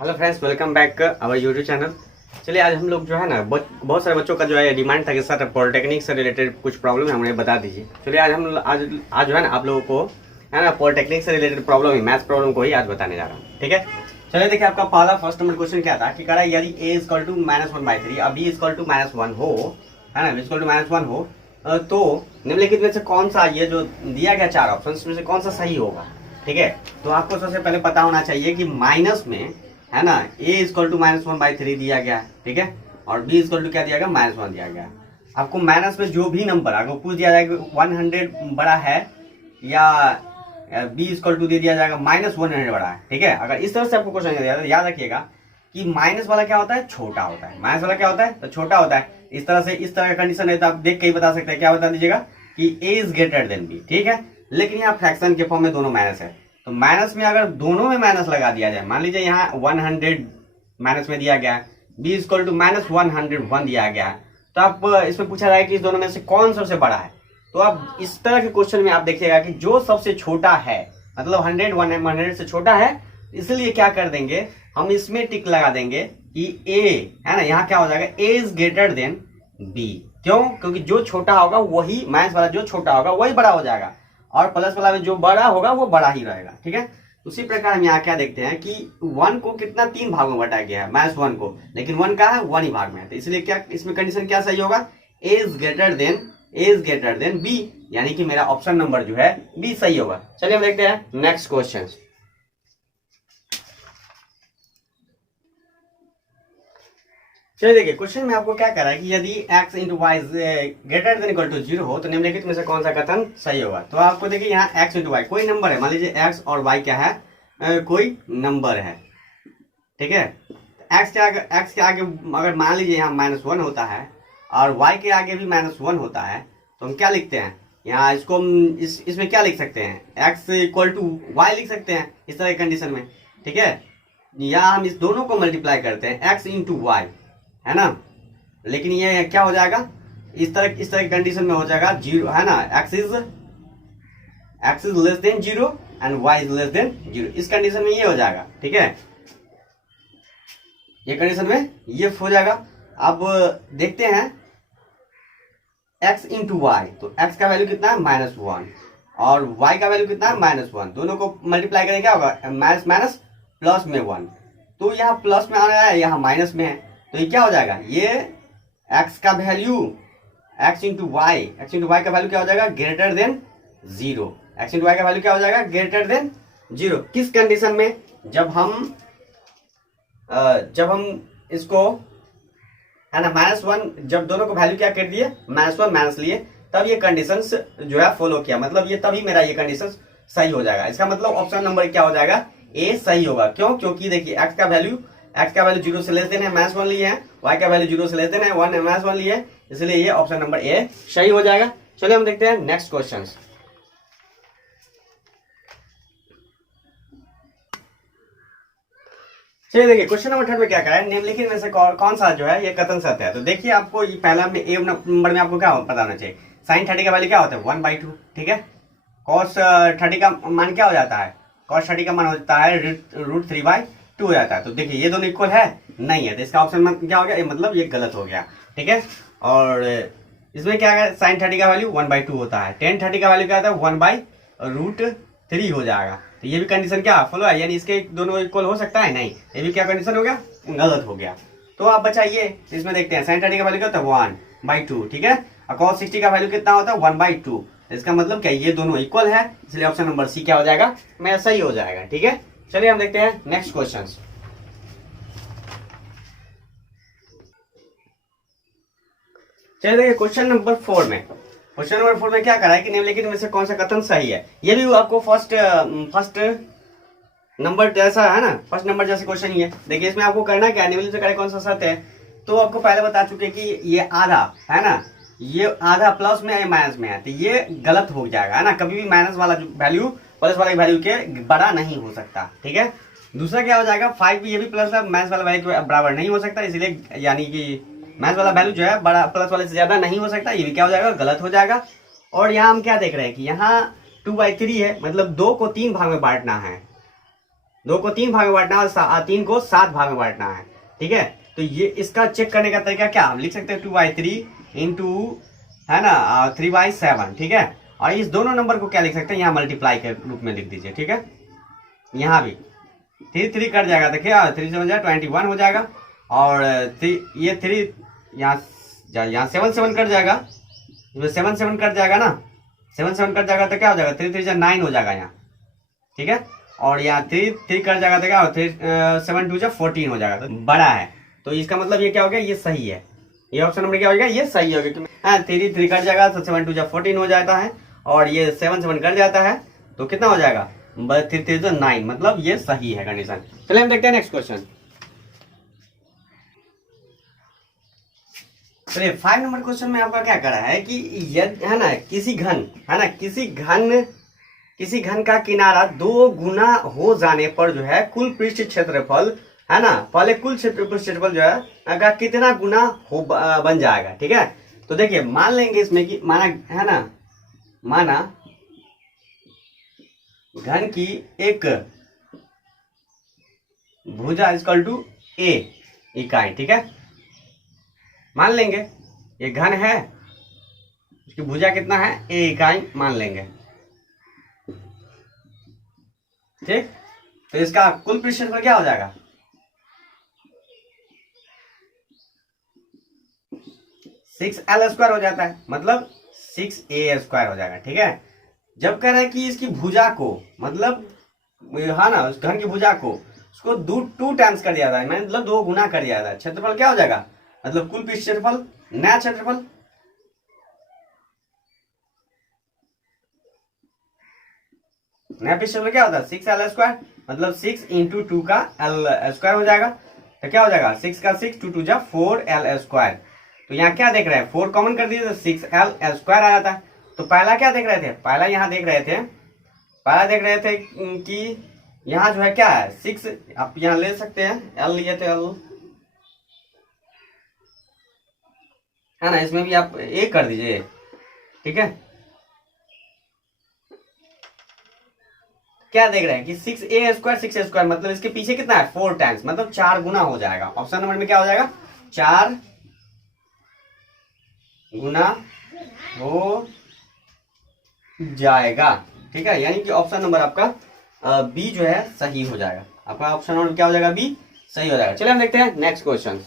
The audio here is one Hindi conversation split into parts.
Hello friends, welcome back our YouTube channel. चलिए आज हम लोग जो है ना बहुत सारे बच्चों का जो है डिमांड था कि सर पॉलिटेक्निक से रिलेटेड कुछ प्रॉब्लम है, हमें बता दीजिए। चलिए आज जो है ना आप लोगों को है ना पॉलिटेक्निक से रिलेटेड प्रॉब्लम ही मैथ्स प्रॉब्लम को ही आज बताने जा रहा हूँ। ठीक है, चलिए देखिए आपका पहला फर्स्ट नंबर क्वेश्चन क्या था कि कह रहा है यदि a इक्वल टू -1/3 अब b इक्वल टू -1 हो, है ना, b इक्वल टू -1 हो तो निम्नलिखित में से कौन सा ये जो दिया गया चार ऑप्शन में से कौन सा सही होगा। ठीक है, तो आपको सबसे पहले पता होना चाहिए कि माइनस में है ना a इक्वल टू -1/3 दिया गया है। ठीक है, और b इक्वल टू क्या दिया गया, -1 दिया गया। आपको माइनस में जो भी नंबर अगर पूछ दिया जाएगा 100 बड़ा है या b इक्वल टू दे दिया जाएगा -100 बड़ा है। ठीक है, अगर इस तरह से आपको क्वेश्चन याद रखिएगा कि माइनस वाला क्या होता है, छोटा होता है। माइनस वाला क्या होता है, तो छोटा होता है। इस तरह से इस तरह का कंडीशन है तो आप देख के ही बता सकते हैं। क्या बता दीजिएगा कि a is greater than b। ठीक है, लेकिन यहाँ फ्रैक्शन के फॉर्म में दोनों माइनस है, तो माइनस में अगर दोनों में माइनस लगा दिया जाए, मान लीजिए यहाँ 100 माइनस में दिया गया है, b इक्वल टू -101 दिया गया है, तो आप इसमें पूछा जाएगा कि इस दोनों में से कौन सबसे बड़ा है। तो आप इस तरह के क्वेश्चन में आप देखिएगा कि जो सबसे छोटा है, मतलब 100 से छोटा है, इसलिए क्या कर देंगे, हम इसमें टिक लगा देंगे कि a है ना, यहाँ क्या हो जाएगा, a is greater than b। क्यों? क्योंकि जो छोटा होगा वही माइनस वाला, जो छोटा होगा वही बड़ा हो जाएगा, और प्लस वाला में जो बड़ा होगा वो बड़ा ही रहेगा। ठीक है, उसी प्रकार हम यहाँ क्या देखते हैं कि 1 को कितना 3 भागों में बांटा गया है, -1 को, लेकिन 1 का है 1 ही भाग में है, तो इसलिए क्या इसमें कंडीशन क्या सही होगा, a is greater than b, यानी कि मेरा ऑप्शन नंबर जो है b सही होगा। चलिए हम देखते हैं नेक्स्ट क्वेश्चन। चलिए देखिए क्वेश्चन में आपको क्या कह रहा है कि यदि x into y greater than equal to 0 हो तो निम्नलिखित में से कौन सा कथन सही होगा। तो आपको देखिए यहाँ x इंटू वाई कोई नंबर है, मान लीजिए x और y क्या है, कोई नंबर है। ठीक है, x के आगे अगर मान लीजिए यहाँ -1 होता है और y के आगे भी -1 होता है, तो हम क्या लिखते हैं यहाँ, इसको हम इसमें क्या लिख सकते हैं, x इक्वल टू वाई लिख सकते हैं इस तरह की कंडीशन में। ठीक है, यहाँ हम इस दोनों को मल्टीप्लाई करते हैं x इंटू वाई, है ना, लेकिन ये क्या हो जाएगा, इस तरह की कंडीशन में हो जाएगा 0, है ना, x is less than 0 and y is less than 0, इस कंडीशन में ये हो जाएगा। ठीक है, ये कंडीशन में ये हो जाएगा। अब देखते हैं x इंटू वाई, तो x का वैल्यू कितना है, -1, और y का वैल्यू कितना है, -1, दोनों को मल्टीप्लाई करेंगे क्या होगा, माइनस माइनस प्लस में 1, तो यहाँ प्लस में आ रहा है, यहाँ माइनस में है, तो ये क्या हो जाएगा, ये x का वैल्यू x इंटू वाई का वैल्यू क्या हो जाएगा, greater than 0, x into y का वैल्यू क्या हो जाएगा, ग्रेटर देन 0। किस कंडीशन में, जब हम इसको है ना -1, जब दोनों को वैल्यू क्या कर दिए, -1 माइनस लिए, तब ये कंडीशन जो है फॉलो किया, मतलब ये तभी मेरा ये कंडीशन सही हो जाएगा। इसका मतलब ऑप्शन नंबर क्या हो जाएगा, ए सही होगा। क्यों? क्योंकि देखिए x का वैल्यू 0 से लेस देन है, -1 लिए है, y का वैल्यू 0 से लेस देन है, 1 -1 लिए है, इसलिए ये ऑप्शन नंबर ए सही हो जाएगा। चलिए हम देखते हैं नेक्स्ट क्वेश्चन। चलिए देखिए क्वेश्चन नंबर 3 में क्या कहा है, निम्नलिखित में से कौन सा जो है ये कथन सत्य है। तो देखिए आपको ये पहला में ए नंबर में आपको क्या पता होना चाहिए, sin 30 का वैल्यू क्या होता है, 1/2। ठीक है, cos 30 का मान क्या हो जाता है, cos 30 का मान होता है √3/2 हो जाता है। तो देखिए ये दोनों इक्वल है नहीं है, तो इसका ऑप्शन क्या हो गया, मतलब ये गलत हो गया। ठीक है, और इसमें क्या है, sin 30 का वैल्यू 1/2 होता है, tan 30 का वैल्यू क्या होता है, 1/√3 हो जाएगा। तो ये भी कंडीशन क्या फॉलो है, यानी इसके दोनों इक्वल हो सकता है, नहीं, ये भी क्या कंडीशन हो गया, गलत हो गया। तो आप बचाइए, इसमें देखते हैं sin 30 का वैल्यू क्या होता है, 1/2। ठीक है, और cos 60 का वैल्यू कितना होता है, 1/2। इसका मतलब क्या, ये दोनों इक्वल है, इसलिए ऑप्शन नंबर सी क्या हो जाएगा, मेरा सही हो जाएगा। ठीक है, चलिए हम देखते हैं नेक्स्ट क्वेश्चन। चलिए देखिए क्वेश्चन नंबर 4 में क्या करा है कि निम्नलिखित में से कौन सा कथन सही है। ये भी आपको फर्स्ट नंबर जैसा है ना, फर्स्ट नंबर जैसे क्वेश्चन ही है। देखिए इसमें आपको करना क्या है, निम्नलिखित से करे कौन सा सत्य है। तो आपको पहले बता चुके कि ये आधा है ना, ये आधा प्लस में है माइनस में है, तो ये गलत हो जाएगा, है ना, कभी भी माइनस वाला वैल्यू प्लस वाले वैल्यू के बड़ा नहीं हो सकता। ठीक है, दूसरा क्या हो जाएगा, 5 ये भी प्लस माइनस वाला वैल्यू के बराबर नहीं हो सकता, इसलिए यानी कि माइनस वाला वैल्यू जो है बड़ा प्लस वाले से ज्यादा नहीं हो सकता, ये भी क्या हो जाएगा, गलत हो जाएगा। और यहाँ हम क्या देख रहे हैं कि यहाँ 2/3 है, मतलब 2 को 3 भाग में बांटना है, 2 को 3 भाग में बांटना है और 3 को 7 भाग में बांटना है, ठीक है। तो ये इसका चेक करने का तरीका क्या, हम लिख सकते हैं 2/3 इंटू, है ना, 3/7, ठीक है। और इस दोनों नंबर को क्या लिख सकते हैं, यहाँ मल्टीप्लाई के रूप में लिख दीजिए, ठीक है। यहाँ भी 3 कट जाएगा, देखिए 3 से 21 हो जाएगा, और ये 3 यहाँ 7 कट जाएगा, इसमें 7 कट जाएगा ना, 7 कट जाएगा तो क्या हो जाएगा, 3 से 9 हो जाएगा यहाँ, ठीक है। और यहाँ 3 कट जाएगा तो क्या, 7 2 14 हो जाएगा, तो बड़ा है। तो इसका मतलब ये क्या हो गया, ये सही है, ये ऑप्शन नंबर क्या हो गया, ये सही हो गया। हाँ, 3 कट जाएगा तो 7 2 14 हो जाता है, और ये 7 कट जाता है तो कितना हो जाएगा, 3 3 9, मतलब ये सही है कंडीशन। चलिए हम देखते हैं नेक्स्ट क्वेश्चन। चलिए 5 नंबर क्वेश्चन में आपका क्या करा है कि यदि, है ना, किसी घन, है ना, किसी घन का किनारा 2 गुना हो जाने पर जो है कुल पृष्ठ क्षेत्रफल, है ना, पहले कुल क्षेत्रफल जो है अगर कितना गुना हो बन जाएगा, ठीक है। तो देखिए मान लेंगे इसमें कि माना, है ना, माना घन की एक भुजा इक्वल टू a इकाई, ठीक है। मान लेंगे ये घन है, उसकी भुजा कितना है, a इकाई मान लेंगे, ठीक। तो इसका कुल पृष्ठफल क्या हो जाएगा, 6l² हो जाता है, मतलब 6a² हो जाएगा, ठीक है। जब कह रहे हैं कि इसकी भुजा को, मतलब, हाँ ना, उस घन की भुजा को उसको 2 टाइम्स कर दिया था, मतलब 2 गुना कर दिया था, क्षेत्रफल क्या हो जाएगा, मतलब कुल पृष्ठ क्षेत्रफल, नया क्षेत्रफल, नया पृष्ठ क्षेत्रफल क्या होता है, 6l², मतलब 6 इंटू 2 का l² हो जाएगा। तो क्या हो जाएगा, 6 का 6, 2 2 4l²। तो यहाँ क्या देख रहे हैं, 4 कॉमन कर दीजिए तो 6l² आ जाता है। तो पहला क्या देख रहे थे, पहला यहाँ देख रहे थे कि यहाँ जो है क्या है, 6, आप यहाँ ले सकते हैं, l लिए थे l, है ना, इसमें भी आप a कर दीजिए, ठीक है। क्या देख रहे हैं कि 6a², मतलब इसके पीछे कितना है, 4 टाइम्स, मतलब 4 गुना हो जाएगा। ऑप्शन नंबर में क्या हो जाएगा, 4 गुना हो जाएगा, ठीक है। यानी कि ऑप्शन नंबर आपका बी जो है सही हो जाएगा, आपका ऑप्शन नंबर क्या हो जाएगा, बी सही हो जाएगा। चलिए हम देखते हैं नेक्स्ट क्वेश्चन।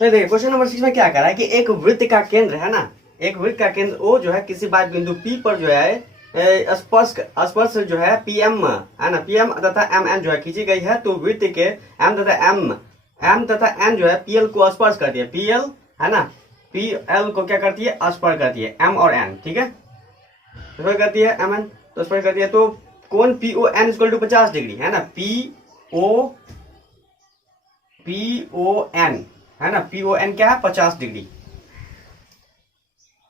तो देखिए क्वेश्चन नंबर 6 में क्या करा है कि एक वृत्त का केंद्र, है ना, एक वृत्त का केंद्र O जो है किसी बात बिंदु P पर जो है स्पर्श जो है PM, है ना, PM तथा MN जो है खींची गई है। तो वृत्त के M तथा N जो है PL को स्पर्श करती है, PL, है ना, PL को क्या करती है, स्पर्श करती है, M और N, ठीक है, स्पर्श करती है MN, तो स्पर्श करती है। तो कोण PON = 50 डिग्री, है ना, PON, है ना, PON क्या है, 50 डिग्री,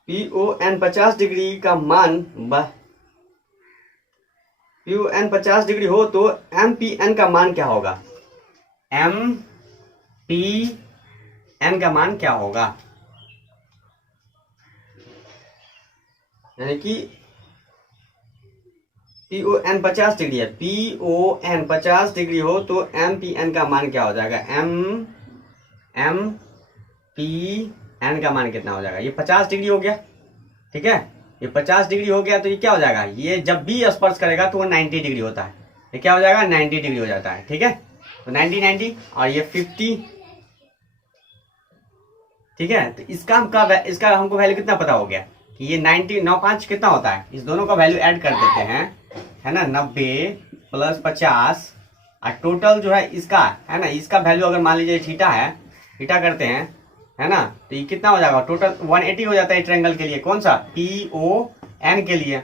PON 50 डिग्री का मान, PON 50 डिग्री हो तो MPN का मान क्या होगा, MPN का मान क्या होगा, यानी कि PON 50 डिग्री है, PON 50 डिग्री हो तो MPN का मान क्या हो जाएगा, MPN का मान कितना हो जाएगा, ये 50 डिग्री हो गया, ठीक है, ये 50 डिग्री हो गया। तो ये क्या हो जाएगा, ये जब भी स्पर्श करेगा तो वो 90 डिग्री होता है, ये क्या हो जाएगा, 90 डिग्री हो जाता है, ठीक है। तो 90 और ये 50, ठीक है। तो इसका हमको वैल्यू कितना पता हो गया कि ये 90 9 कितना होता है, इस दोनों का वैल्यू ऐड कर देते हैं, है ना, 90 + 50 और टोटल जो है इसका, है ना, इसका वैल्यू अगर मान लीजिए थीटा है, थीटा करते हैं, है ना, तो ये कितना हो जाएगा, टोटल 180 हो जाता है ट्रायंगल के लिए, कौन सा, PON के लिए।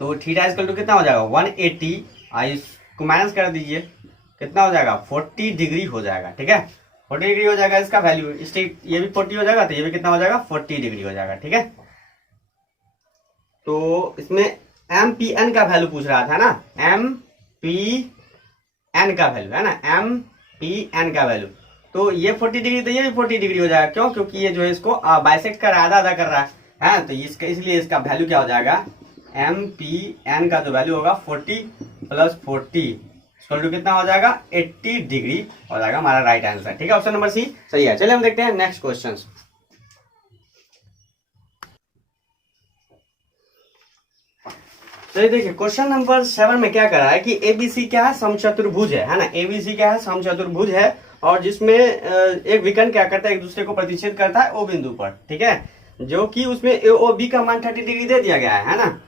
तो थीटा = कितना हो जाएगा, 180, इसको माइनस कर दीजिए, कितना हो जाएगा, 40 डिग्री हो जाएगा, ठीक है, 40 डिग्री हो जाएगा इसका वैल्यू, ये भी 40 हो जाएगा, तो ये भी कितना हो जाएगा, 40 डिग्री हो जाएगा, ठीक है। तो इसमें MPN का वैल्यू पूछ रहा था ना, MPN का वैल्यू, है ना, MPN का वैल्यू, तो ये 40 डिग्री, तो ये भी 40 डिग्री हो जाएगा, क्यों, क्योंकि ये जो है इसको बाइसेक्ट कर रहा है, आधा आधा कर रहा है, तो इसका, इसलिए इसका वैल्यू क्या हो जाएगा, एम पी एन का जो वैल्यू होगा 40 प्लस 40 इक्वल टू कितना हो जाएगा 80 डिग्री हो जाएगा हमारा राइट आंसर। ठीक है, ऑप्शन नंबर सी सही है। चलिए हम देखते हैं नेक्स्ट क्वेश्चन। चलिए देखिए क्वेश्चन नंबर 7 में क्या कर रहा है कि एबीसी क्या है, समचतुर्भुज है ना। एबीसी क्या है, समचतुर्भुज है और जिसमें एक विकर्ण क्या करता है, एक दूसरे को प्रतिच्छेद करता है ओ बिंदु पर। ठीक है, जो कि उसमें ए ओ बी का मान 30 डिग्री दे दिया गया है ना।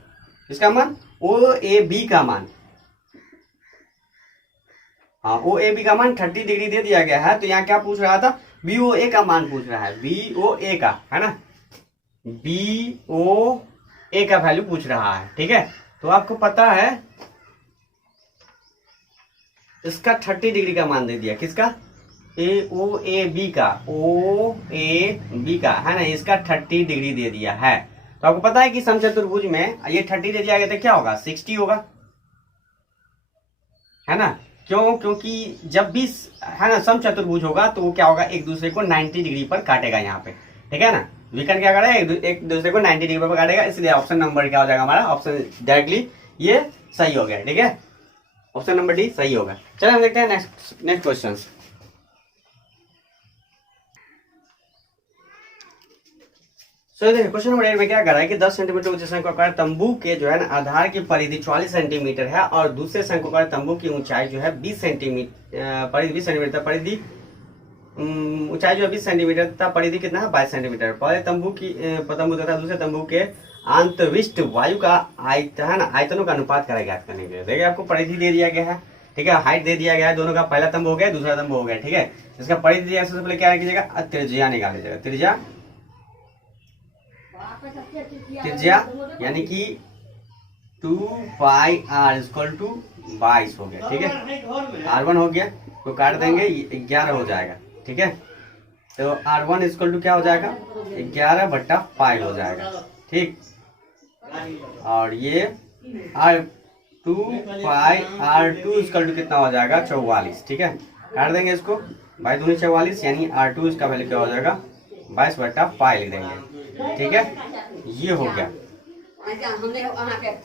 इसका मान ओ ए बी का मान, हाँ ओ ए बी का मान 30 डिग्री दे दिया गया है। तो यहाँ क्या पूछ रहा था, बी ओ ए का मान पूछ रहा है, बी ओ ए का है ना, बी ओ ए का वैल्यू पूछ रहा है। ठीक है, तो आपको पता है इसका 30 डिग्री का मान दे दिया, किसका, ए ओ ए बी का, ओ ए बी का है ना, इसका 30 डिग्री दे दिया है। तो आपको पता है कि समचतुर्भुज में ये 30 दे दिया गया तो क्या होगा 60 होगा, है ना। क्यों, क्योंकि जब भी है ना समचतुर्भुज होगा तो वो क्या होगा, एक दूसरे को 90 डिग्री पर काटेगा यहाँ पे। ठीक है ना, विकर्ण क्या करेगा, एक दूसरे को 90 डिग्री पर काटेगा, इसलिए ऑप्शन नंबर क्या हो जाएगा हमारा, ऑप्शन डायरेक्टली ये सही हो गया। ठीक है, ऑप्शन नंबर डी सही होगा। चलिए हम देखते हैं नेक्स्ट क्वेश्चन। सो देखिए क्वेश्चन नंबर 8 में क्या कर रहा है कि 10 सेंटीमीटर ऊंचे शंक्वाकार तंबू के जो है ना आधार की परिधि 44 सेंटीमीटर है और दूसरे शंक्वाकार तंबू की ऊंचाई जो है 20 सेंटीमीटर, परिधि 20 सेंटीमीटर, परिधि ऊंचाई जो है 20 सेंटीमीटर तथा परिधि कितना है 22 सेंटीमीटर। पहले तंबू तथा दूसरे तंबू के अंतरिक्ष वायु का है ना आयतनों का अनुपात करा ज्ञात करने के लिए। देखिए आपको परिधि दे दिया गया है, ठीक है, हाइट दे दिया गया है, दोनों का पहला तंबू हो गया, दूसरा तंबू हो गया। ठीक है, इसका परिधि दिया, सबसे पहले क्या कीजिएगा, त्रिज्या निकाल लीजिएगा। त्रिज्या यानी कि 2 पाई आर इक्वल टू 22 हो गया। ठीक है, R1 हो गया, तो काट देंगे 11 हो जाएगा। ठीक है, तो R1 इक्वल टू क्या हो जाएगा 11/5 हो जाएगा। ठीक, और ये R2 pi R2 equal to कितना हो जाएगा 44। ठीक है, काट देंगे इसको, 22 दूनी 44 यानी R2 इसका वैल्यू क्या हो जाएगा 22/5 लिख देंगे। ठीक है, ये हो गया,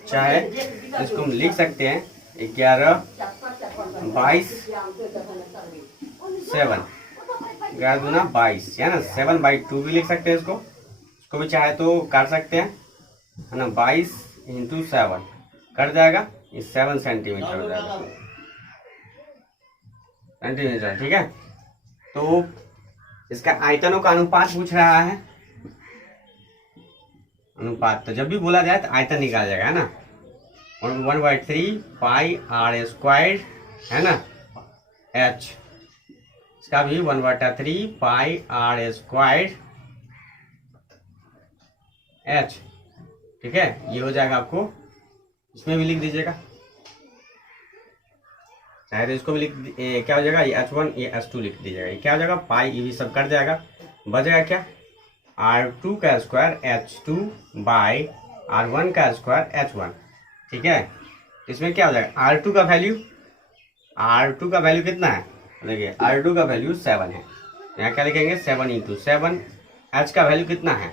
चाहे इसको हम लिख सकते हैं 11 22 7, 11 दूना 22 है ना, 7/2 भी लिख सकते हैं इसको भी चाहे तो काट सकते हैं, है ना। 22 × 7 कट जाएगा, ये 7 सेंटीमीटर हो जाएगा, सेंटीमीटर। ठीक है, तो इसका आयतनों का अनुपात पूछ रहा है, अनुपात तो जब भी बोला जाए तो आयतन निकाल जाएगा, है ना। 1/3 पाई आर स्क्वायर है ना, h इसका भी 1/3 पाई आर स्क्वायर h। ठीक है, ये हो जाएगा, आपको इसमें भी लिख दीजिएगा, चाहे तो इसको भी क्या हो जाएगा, ये h1 ये h2 लिख दीजिएगा, ये क्या हो जाएगा पाई, ये भी सब कट जाएगा, बचेगा क्या R2 का स्क्वायर H2 बाई R1 का स्क्वायर H1। ठीक है, इसमें क्या हो जाएगा R2 का वैल्यू कितना है, देखिए R2 का वैल्यू 7 है, यहाँ क्या लिखेंगे 7 × 7। H का वैल्यू कितना है,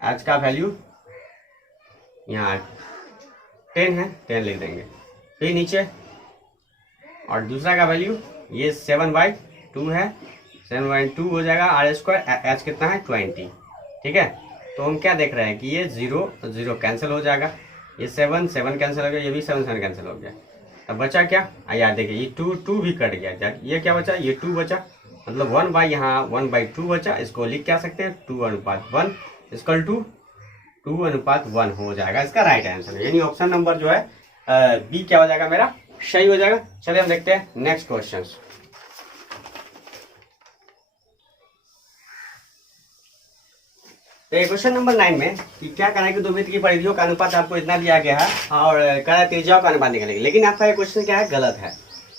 H का वैल्यू यहाँ 10 है, 10 लिख देंगे। फिर नीचे और दूसरा का वैल्यू ये 7/2 है, 7/2 हो जाएगा R स्क्वायर, H कितना है 20। ठीक है, तो हम क्या देख रहे हैं कि ये 0 कैंसिल हो जाएगा, ये 7 कैंसिल हो गया, ये भी 7 कैंसिल हो गया। अब बचा क्या, याद देखिए ये 2 भी कट गया, ये क्या बचा, ये 2 बचा, मतलब 1/2 बचा। इसको लिख क्या सकते हैं 2:1 इक्वल टू 2:1 हो जाएगा इसका राइट आंसर, यानी ऑप्शन नंबर जो है बी क्या हो जाएगा मेरा सही हो जाएगा। चलिए हम देखते हैं नेक्स्ट क्वेश्चन। तो क्वेश्चन नंबर 9 में कि क्या करना है कि दो वृत्त की परिधियों का अनुपात आपको इतना दिया गया है और कह त्रिज्याओं का अनुपात निकालेंगे, लेकिन आपका ये क्वेश्चन क्या है गलत है।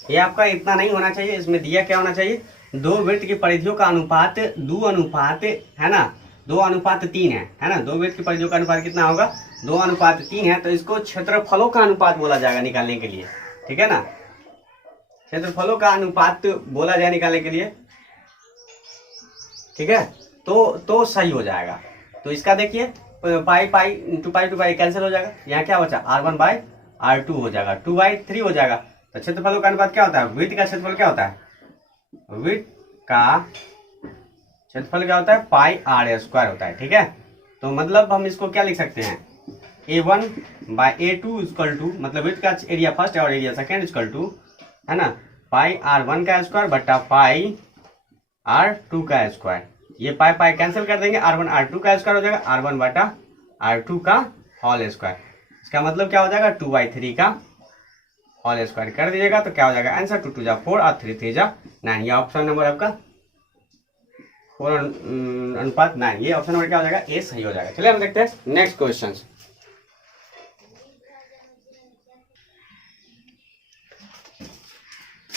ये आपका इतना नहीं होना चाहिए, इसमें दिया क्या होना चाहिए, दो वृत्त की परिधियों का अनुपात 2 अनुपात है ना 2:3 है ना। दो वृत्त की परिधियों का अनुपात कितना होगा 2:3 है, तो इसको क्षेत्रफलों का अनुपात बोला जाएगा निकालने के लिए। ठीक है ना, क्षेत्रफलों का अनुपात बोला जाए निकालने के लिए। ठीक है, तो सही हो जाएगा। तो इसका देखिए पाई पाई टू पाई कैंसिल हो जाएगा, यहाँ क्या बचा R1/R2 हो जाएगा, 2/3 हो जाएगा। तो क्षेत्रफलों का अनुपात क्या होता है, विड्थ का क्षेत्रफल क्या होता है, विड्थ का क्षेत्रफल क्या होता है πr² होता है। ठीक है, तो मतलब हम इसको क्या लिख सकते हैं, A1/A2 इक्वल टू, मतलब विड्थ का एरिया फर्स्ट और एरिया सेकेंड इक्वल टू, है ना, πr1 का स्क्वायर बटा πr2 का स्क्वायर। ये पाई कैंसिल कर देंगे, R1/R2 का स्क्वायर हो जाएगा, R1/R2 का होल स्क्वायर। इसका मतलब क्या हो जाएगा 2/3 का होल स्क्वायर कर दीजिएगा, तो क्या हो जाएगा आंसर 2 2 जा 4 और 3 3 जा 9। ये ऑप्शन नंबर आपका 4:9, ये ऑप्शन नंबर क्या हो जाएगा ए सही हो जाएगा। चलिए हम देखते हैं नेक्स्ट क्वेश्चन।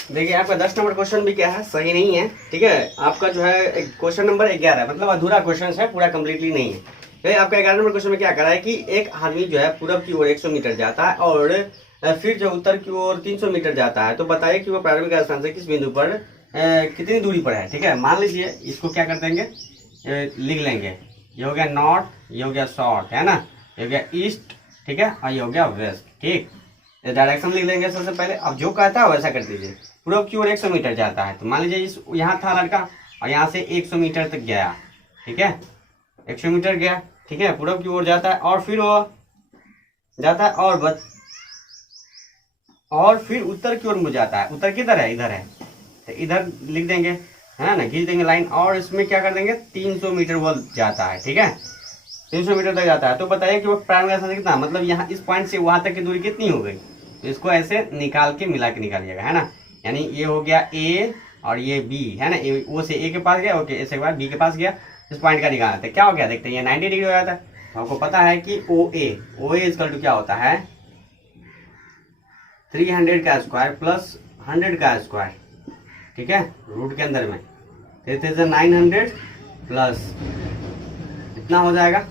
देखिए आपका 10 नंबर क्वेश्चन भी क्या है, सही नहीं है। ठीक है, आपका जो है क्वेश्चन नंबर 11 मतलब अधूरा क्वेश्चन है, पूरा कंप्लीटली नहीं है। तो आपका 11 नंबर क्वेश्चन में क्या करा है कि एक आदमी जो है पूरब की ओर 100 मीटर जाता है और फिर जो उत्तर की ओर 300 मीटर जाता है, तो बताइए कि वो प्रारंभिक स्थान से किस बिंदु पर कितनी दूरी पर है। ठीक है, मान लीजिए इसको क्या कर देंगे, लिख लेंगे, ये हो गया नॉर्थ, ये हो गया साउथ, है ना, ये हो गया ईस्ट, ठीक है, और ये हो गया वेस्ट। ठीक, डायरेक्शन लिख लेंगे सबसे पहले। अब जो कहता है वैसा कर दीजिए। पूरब की ओर 100 मीटर जाता है, तो मान लीजिए इस यहाँ था लड़का और यहाँ से 100 मीटर तक गया। ठीक है, 100 मीटर गया, ठीक है, पूरब की ओर जाता है और फिर वो जाता है और फिर उत्तर की ओर मुड़ जाता है। उत्तर किधर है, इधर है, तो इधर लिख देंगे, है ना, खींच देंगे लाइन, और इसमें क्या कर देंगे 300 मीटर वो जाता है। ठीक है, 300 मीटर तक जाता है। तो बताइए कि वो प्रारंभिक स्थान से कितना, मतलब यहाँ इस पॉइंट से वहां तक की दूरी कितनी हो गई। तो इसको ऐसे निकाल के मिला के निकालिएगा, है ना, यानी ये हो गया ए और ये बी, है ना, ओ से ए के पास गया, ओके, ए से बाद बी के पास गया, इस पॉइंट का निकालते हैं क्या हो गया, देखते हैं, ये 90 डिग्री हो जाता है। तो आपको पता है कि ओ ए इक्वल टू क्या होता है 300 का स्क्वायर प्लस 100 का स्क्वायर। ठीक है, रूट के अंदर में 900 प्लस इतना हो जाएगा,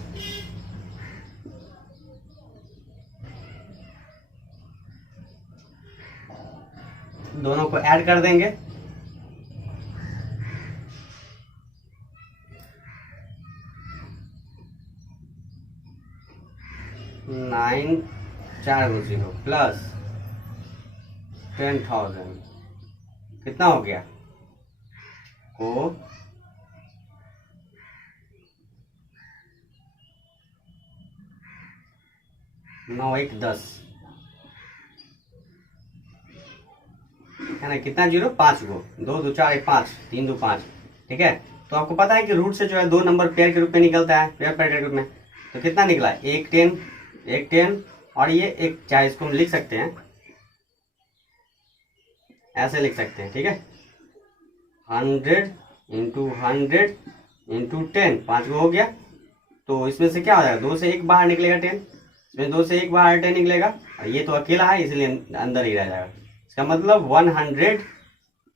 दोनों को ऐड कर देंगे, नाइन 400 प्लस 10,000 कितना हो गया, को 9 1 10, है ना, कितना जीरो 5 गो, 2 2 4 1 5 3 2 5। ठीक है, तो आपको पता है कि रूट से जो है 2 नंबर पेयर के रूप में निकलता है, पेयर के रूप में। तो कितना निकला, 1 10 और ये एक, चाहे इसको हम लिख सकते हैं ऐसे लिख सकते हैं। ठीक है, 100 इंटू 100 इंटू 10, 5 गो हो गया। तो इसमें से क्या हो जाएगा, 2 से 1 बाहर निकलेगा 10, इसमें 2 से 1 बाहर 10 निकलेगा, और ये तो अकेला है इसलिए अंदर ही रह जाएगा। इसका मतलब 110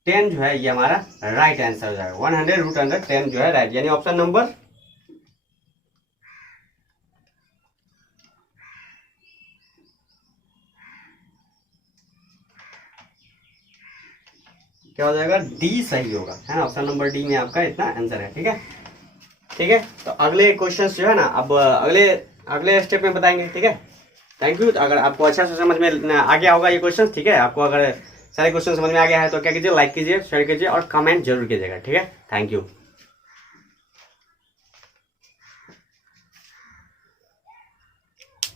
जो है ये हमारा राइट आंसर हो जाएगा। 100√10 जो है राइट, यानी ऑप्शन नंबर क्या हो जाएगा, डी सही होगा, है ना, ऑप्शन नंबर डी में आपका इतना आंसर है। ठीक है, ठीक है, तो अगले क्वेश्चंस जो है ना अब अगले स्टेप में बताएंगे। ठीक है, थैंक यू। अगर आपको अच्छा से समझ में आ गया होगा ये क्वेश्चन, ठीक है, आपको अगर सारे क्वेश्चन समझ में आ गया है तो क्या कीजिए, लाइक कीजिए, शेयर कीजिए और कमेंट जरूर कीजिएगा। ठीक है, थैंक यू।